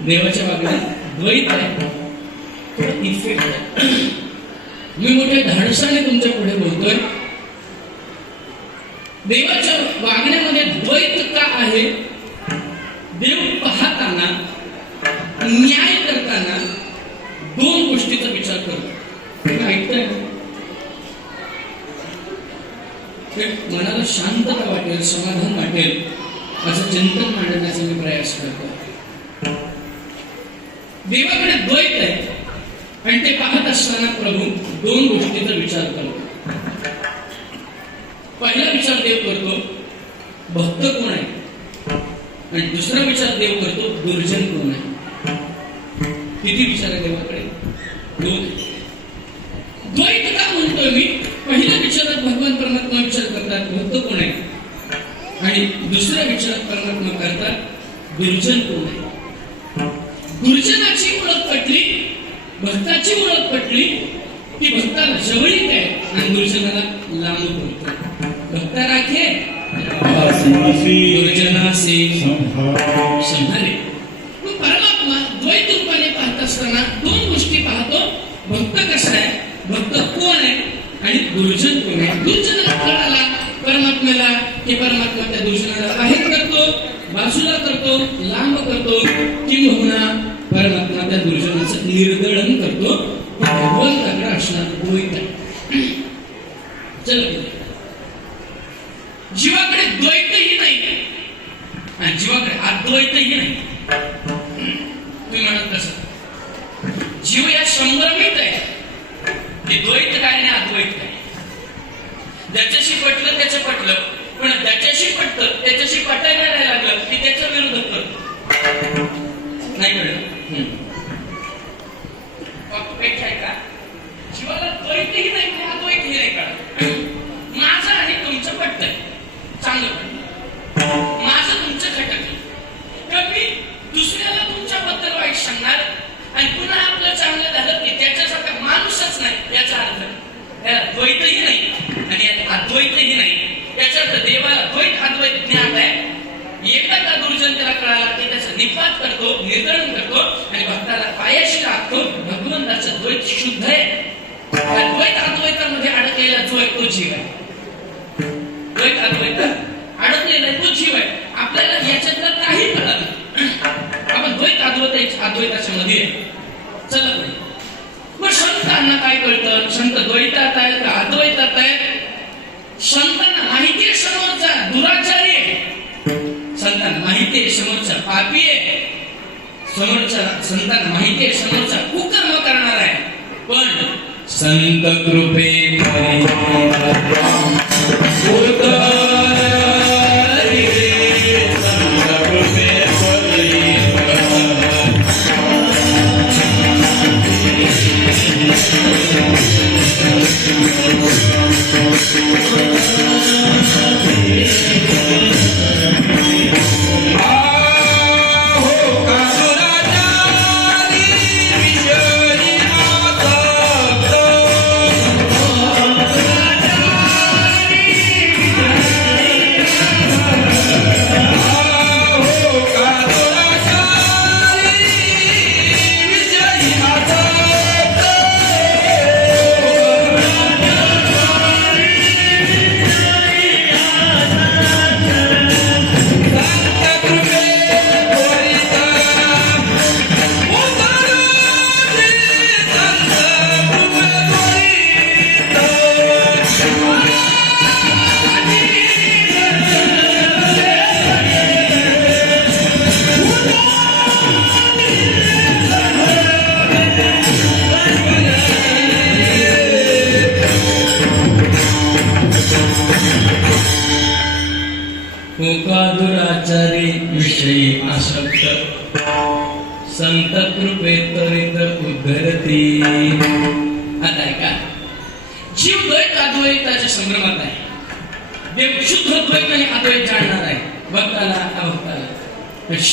देवाच्या वागण्यात द्वैत आहे. इफेक्ट मी मोठ्या धाडसाने तुमच्यापुढे बोलतोय. देवाच्या वागण्यामध्ये द्वैत का आहे. देव पाहताना न्याय करताना दोन गोष्टीचा विचार करतो. ऐकताय मनाला शांतता वाटेल समाधान वाटेल असं चिंतन मांडण्याचा मी प्रयास करतो देवाकडे द्वैत आहे. आणि ते पाहत असताना प्रभू दोन गोष्टीचा विचार करतो. पहिला विचार देव करतो भक्त कोण आहे? आणि दुसरा विचार देव करतो दुर्जन कोण आहे? किती विचार आहे देवाकडे? दोन. द्वैत का म्हणतोय मी? पहिल्या विचारात भगवान परमात्मा विचार करतात भक्त कोण आहे? आणि दुसरा विचार परमात्मा करतात दुर्जन कोण आहे? पटली की भक्ताला जवळीक आहे. आणि दुर्जनाला लांब पडतो भक्ता राखे परमात्मा द्वैत रूपाने पाहत असताना दोन गोष्टी पाहतो. भक्त कसा आहे? भक्त कोण आहे? आणि दुर्जन कोण आहे? दुर्जनाला कळाला परमात्म्याला की परमात्मा त्या दुर्जनाला बाहेर करतो बाजूला करतो लांब करतो किंवा परमात्मा त्या दुर्जनाचं निर्दळन करतो. रोज भगवंताकडे असणार द्वैत आहे चला जीवाकडे द्वैतही नाही. आणि जीवाकडे अद्वैतही नाही. तुम्ही म्हणत कसं जीव या संभ्रमित आहे. ते द्वैत काय आणि अद्वैत काय? ज्याच्याशी पटलं त्याचं पटलं. पण ज्याच्याशी पटतं त्याच्याशी पटायला नाही लागलं की त्याच्या विरोध करतो नाही कळलं पेट आहे का जीवाला द्वैतही नाही आणि अद्वैतही नाही कळत माझं आणि तुमचं पटतंय. चांगलं माझं तुमचं खटकलं तर मी दुसऱ्याला तुमच्याबद्दल वाईट सांगणार आणि पुन्हा आपलं चांगलं झालं की त्याच्यासारखा माणूसच नाही याचा अर्थ. त्याला द्वैतही नाही आणि यात अद्वैतही नाही. याचा अर्थ देवाला द्वैत अद्वैत ज्ञान आहे. एखादा गुरुजन त्याला कळाला की त्याचा निपात करतो निर्धारण करतो आणि भक्ताला पायाशी लागतो भगवंताचं द्वैत शुद्ध आहे. द्वैत अद्वैतामध्ये अडकलेला जो आहे तो जीव आहे. द्वैत अद्वैतात. अडकलेला तो जीव आहे. आपल्याला याच्यातलं काही कळलं नाही. आपण द्वैत अद्वैत अद्वैताच्या मध्ये चलत नाही मग संतांना काय कळतं? संत द्वैतात आहेत का अद्वैतात आहेत? संतांना माहिती आहे समोरचा दुराचारी आहे. संतांना माहिती आहे समोरचा पापी आहे. समोरचा संतांना माहिती आहे समोरचा कुकर्म करणार आहे. पण संत कृपे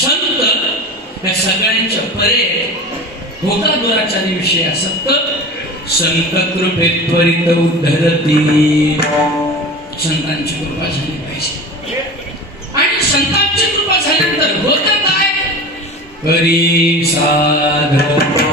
संत या सगळ्यांच्या परे होता दुराचारी विषय असत संत कृपे त्वरित उद्धरती. संतांची कृपा झाली पाहिजे. आणि संतांची कृपा झाल्यानंतर होत काय? करी साधना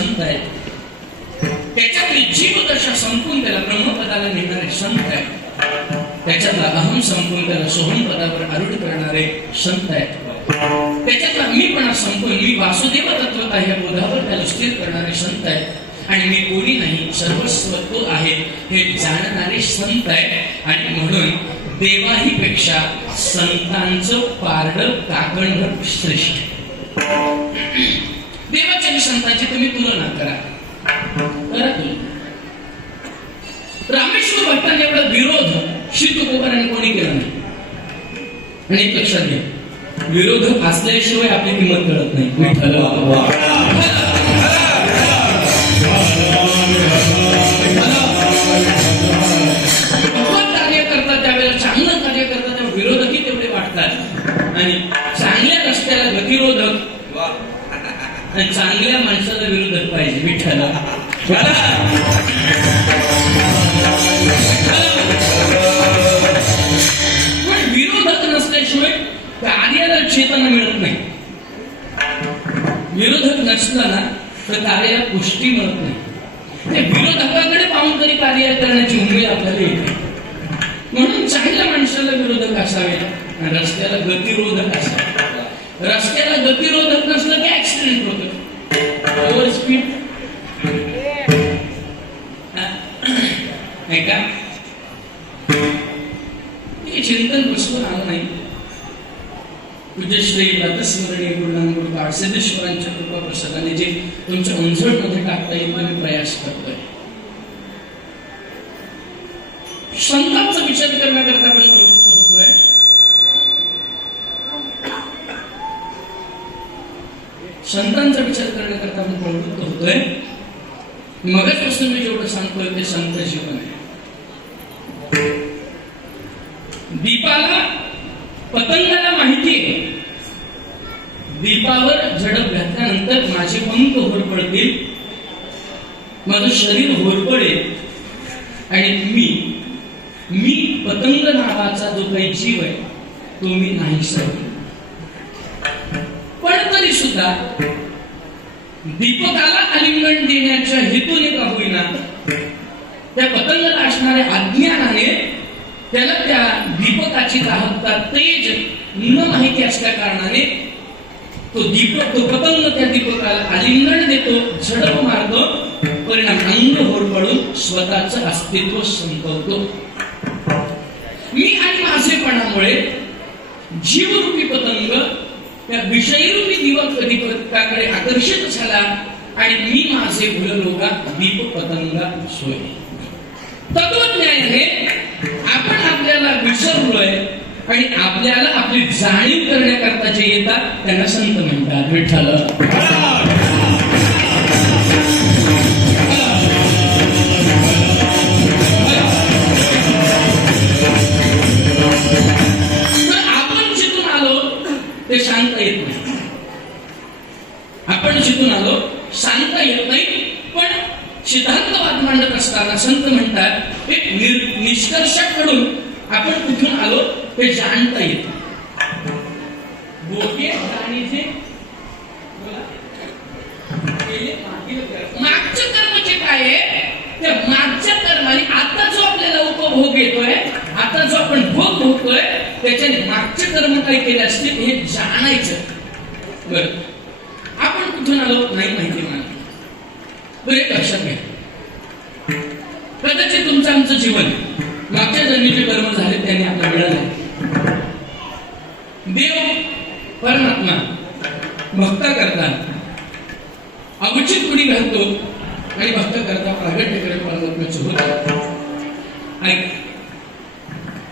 संत आहेत. त्याच्यातली जीवदशा संपून त्याला ब्रह्मपदाला नेणारे संत आहेत. त्याच्यातला अहम संपून त्याला सोहम पदावर आरूढ करणारे संत आहेत. त्याच्यातला मीपणा संपून मी वासुदेव तत्वता ह्या बोधावर त्याला स्थिर करणारे संत आहेत. आणि मी कोणी नाही सर्वस्व तो आहे हे जाणणारे संत आहेत. आणि म्हणून देवाही पेक्षा संतांचं पारड काकणभर श्रेष्ठ आहे. देवाच्या आणि संतांची तुम्ही तुलना करा. रामेश्वर भट्टांनी एवढा विरोध शिवकुमारांनी कोणी केला नाही. आणि एक लक्षात घ्या विरोधक असल्याशिवाय आपली किंमत कळत नाही. कार्य करतात त्यावेळेला चांगलं कार्य करतात तेव्हा विरोधकही तेवढे वाटतात. आणि चांगल्या रस्त्याला गतिरोधक आणि चांगल्या माणसाला विरोधक पाहिजे विठ्ठला पण विरोधक नसल्याशिवाय कार्याला चेतना मिळत नाही. विरोधक नसताना तर कार्याला पुष्टी मिळत नाही. त्या विरोधकाकडे पाहून तरी कार्य करण्याची उमेद आपल्याला येते. म्हणून चांगल्या माणसाला विरोधक असावे आणि रस्त्याला गतिरोधक असावे रस्त्याला गतिरोधक नसलं की ऍक्सिडेंट होतं. ओव्हर स्पीड नाही का चिंतन बसवून आलं नाही. पूज्यश्री लतस्मरणीय गुरुनानगुरु काळसेदेश्वरांच्या कृपा प्रसादाने जे तुमच्या उंजळमध्ये टाकता येईल मी प्रयास करतोय. संतांचा विचार करण्याकरता आपण प्रवृत्त होतोय संतांचा विचार करण्याकरता आपण प्रवृत्त होतोय. मगाचपासून मी जेवढं सांगतोय ते संत जीवन आहे दीपाला पतंगाला माहिती आहे. दीपावर झडप घातल्यानंतर माझे पंख होरपडतील माझं शरीर होरपडेल आणि मी मी पतंग नावाचा जो काही जीव आहे तो मी नाही सर तरी दीपकाला आलिंगन देण्याच्या हेतूने का होईना? त्या पतंगाला असणाऱ्या अज्ञानाने त्याला त्या दीपकाची दाहकता तेज न माहिती असल्या कारणाने तो दीपक तो पतंग त्या दीपकाला आलिंगन देतो झडप मारतो परिणाम अंग होरपडून स्वतःच अस्तित्व संपवतो. मी आणि माझेपणामुळे जीवरूपी पतंग त्या विषयरूपी दिवक दीपकाकडे आकर्षित झाला आणि मी माझे भुललो का दीप पतंगा सोय तत्वज्ञान हे आपण आपल्याला विसरलोय आणि आपल्याला आपली जाणीव करण्याकरता जे येतात त्यांना संत म्हणतात. विठ्ठल. ते सांगता येत नाही. आपण जिथून आलो सांगता येत नाही पण सिद्धांतवाद मांडत असताना संत म्हणतात एक निष्कर्षाकडून आपण कुठून आलो ते जाणता येत भोगे जाणीचे कर्म. मागचं कर्म. जे काय आहे? त्या मागच्या कर्माने आता जो आपल्याला उपभोग येतोय आता जो आपण भोग भोगतोय त्याच्याने मागचे कर्म काही केले असतील हे जाणायचं. बर. आपण कुठून आलो? नाही माहिती मला. बरं एक लक्षात घ्या. कदाचित तुमचं आमचं जीवन मागच्या जन्मीचे कर्म झाले त्याने आपला मिळाला देव परमात्मा भक्ता करता अवचित कुणी घालतो आणि भक्त करता प्रागट्य करत परमात्म्याचं होत. ऐक.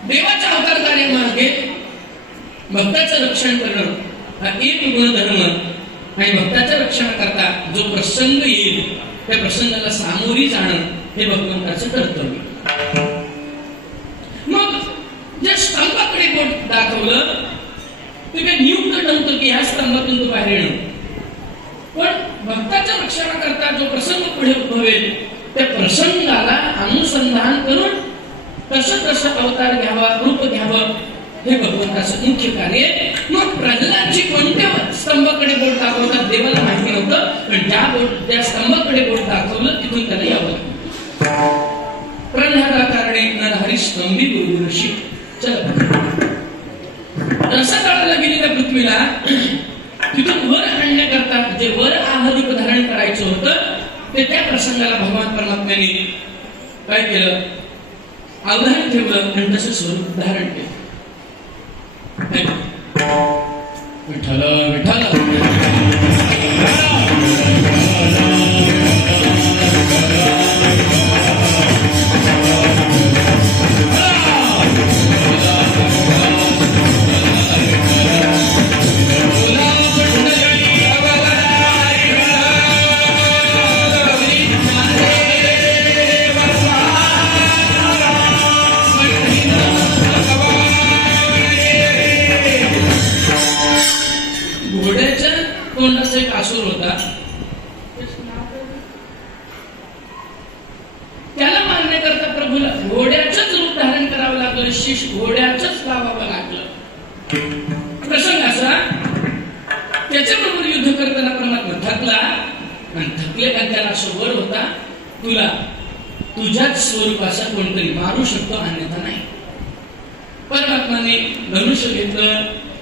देवाच्या अवतार कार्यामागे भक्ताचं रक्षण करणं हा एक गुणधर्म आणि भक्ताच्या रक्षणाकरता जो प्रसंग येईल त्या प्रसंगाला सामोरी जाणं हे भगवंताचं कर्तव्य. मग ज्या स्तंभाकडे बोट दाखवलं ते काही नियुक्त नव्हतं की ह्या स्तंभातून तो बाहेर येणं पण भक्ताच्या रक्षणाकरता जो प्रसंग पुढे उद्भवेल त्या प्रसंगाला अनुसंधान करून कसं कसं अवतार घ्यावा रूप घ्यावं हे भगवंताचं मुख्य कार्य मग प्रल्हादजी कोणत्या स्तंभाकडे बोट दाखवतात देवाला माहिती नव्हतं पण ज्या बोट त्या स्तंभाकडे बोट दाखवलं तिथून त्याला यावं. प्रल्हादा कारणे नरहरी स्तंभी गुरुशी चल. रसातळाला गेलेल्या पृथ्वीला. तिथून वर आणण्याकरता जे वर आहारूप धारण करायचं होतं ते त्या प्रसंगाला भगवान परमात्म्याने काय केलं? अवधान ठेवलं आणि तसं स्वरूप धारण केलं. विठ्ठल विठ्ठल. मारू शकतो अन्यथा नाही. परमात्माने धनुष्य घेतलं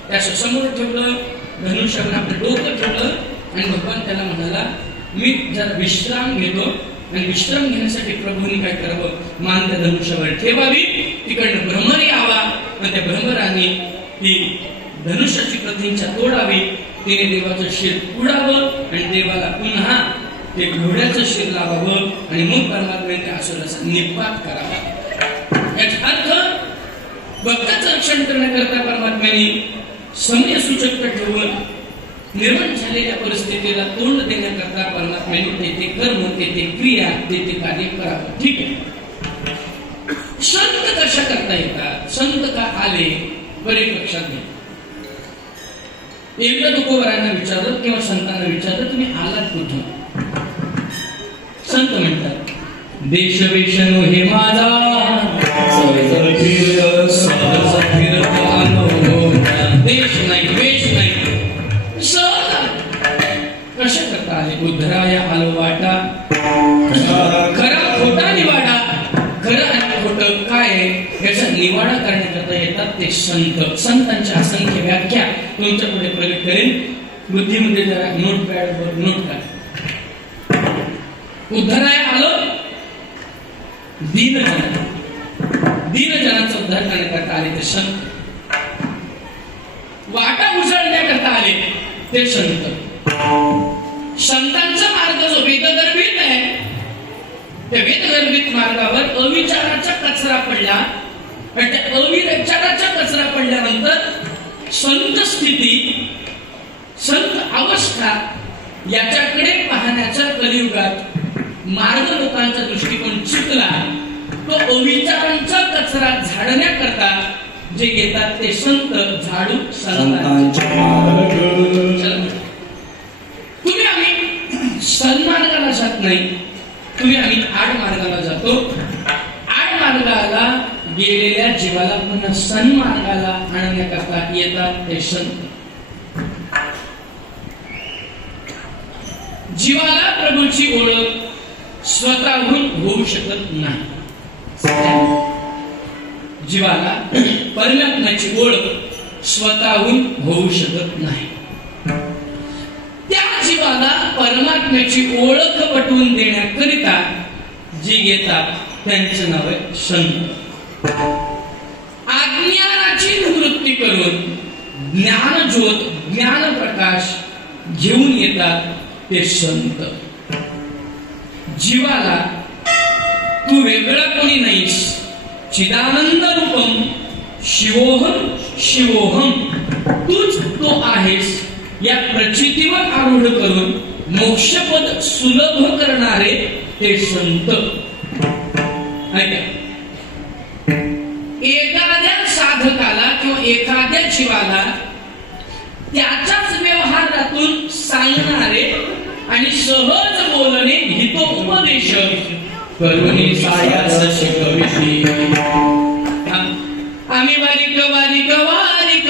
त्याच्यासमोर ठेवलं धनुष्यावर आपलं डोकं ठेवलं आणि भगवान त्याला म्हणाला मी जरा विश्राम घेतो आणि विश्राम घेण्यासाठी प्रभूंनी काय करावं? मान त्या धनुष्यावर ठेवावी तिकडनं भ्रमर यावा. आणि त्या भ्रमराने ही धनुष्याची प्रतिंचा तोडावी तिने देवाचं शिर उडावं आणि देवाला पुन्हा ते घोड्याचं शिर लावावं आणि मग परमात्म्याने त्या असुराचा निपात करावा. भक्ताचं रक्षण करण्याकरता परमात्म्याने समय सूचक ठेवून निर्माण झालेल्या परिस्थितीला तोंड देण्याकरता परमात्म्याने तेथे कर्म तेथे क्रिया तेथे कार्य करावं. ठीक आहे? संत कशा करता येतात? संत का आले बरे लक्षात घ्या एकदा तुकोबरांना विचारत किंवा संतांना विचारत तुम्ही आलात कुठून? संत म्हणतात देश वेशनो हे माझा ते संत संतांच्या असंख्य व्याख्या तुमच्यापुढे प्रगट करेन. बुद्धीमध्ये जरा नोट पॅड वर नोट करा. उद्धाराय आलो. दीनजन. दीनजनाचा उद्धार करण्याकरता आले ते संत वाटा उजळण्याकरता आले ते संत संतांचा मार्ग जो वेदगर्भित आहे त्या वेदगर्भित मार्गावर अविचाराचा कचरा पडला आणि त्या अविचाराचा कचरा पडल्यानंतर संत स्थिती संत अवस्था याच्याकडे पाहण्याच्या कलियुगात मार्ग लोकांचा दृष्टिकोन चुकला तो अविचारांचा कचरा झाडण्याकरता जे येतात ते संत झाडू. तुम्ही आम्ही सन्मार्गाला जात नाही. तुम्ही आम्ही आड मार्गाला तर सन्मार्गाला आणण्याकरता येतात ते संत जीवाला प्रभूची ओळख स्वतःहून होऊ शकत नाही. जीवाला परमात्म्याची ओळख स्वतःहून होऊ शकत नाही. त्या जीवाला परमात्म्याची ओळख पटवून देण्याकरिता जे येतात त्यांचं नाव आहे संत अज्ञानाची करून ज्ञान ज्योत ज्ञान प्रकाश घेऊन येतात ते संत. जीवाला तू वेगळा कोणी नाहीस. चिदानंद रूपम शिवोहम शिवोहम. तूच तो आहेस. या प्रचितीवर आरूढ करून मोक्षपद सुलभ करणारे ते संत. ऐका. शिवाला त्याच्याच व्यवहारातून सांगणारे आणि सहज बोलणे हितोपदेश करुणी सायास शिकविली आम्ही बारीक बारीक बारीक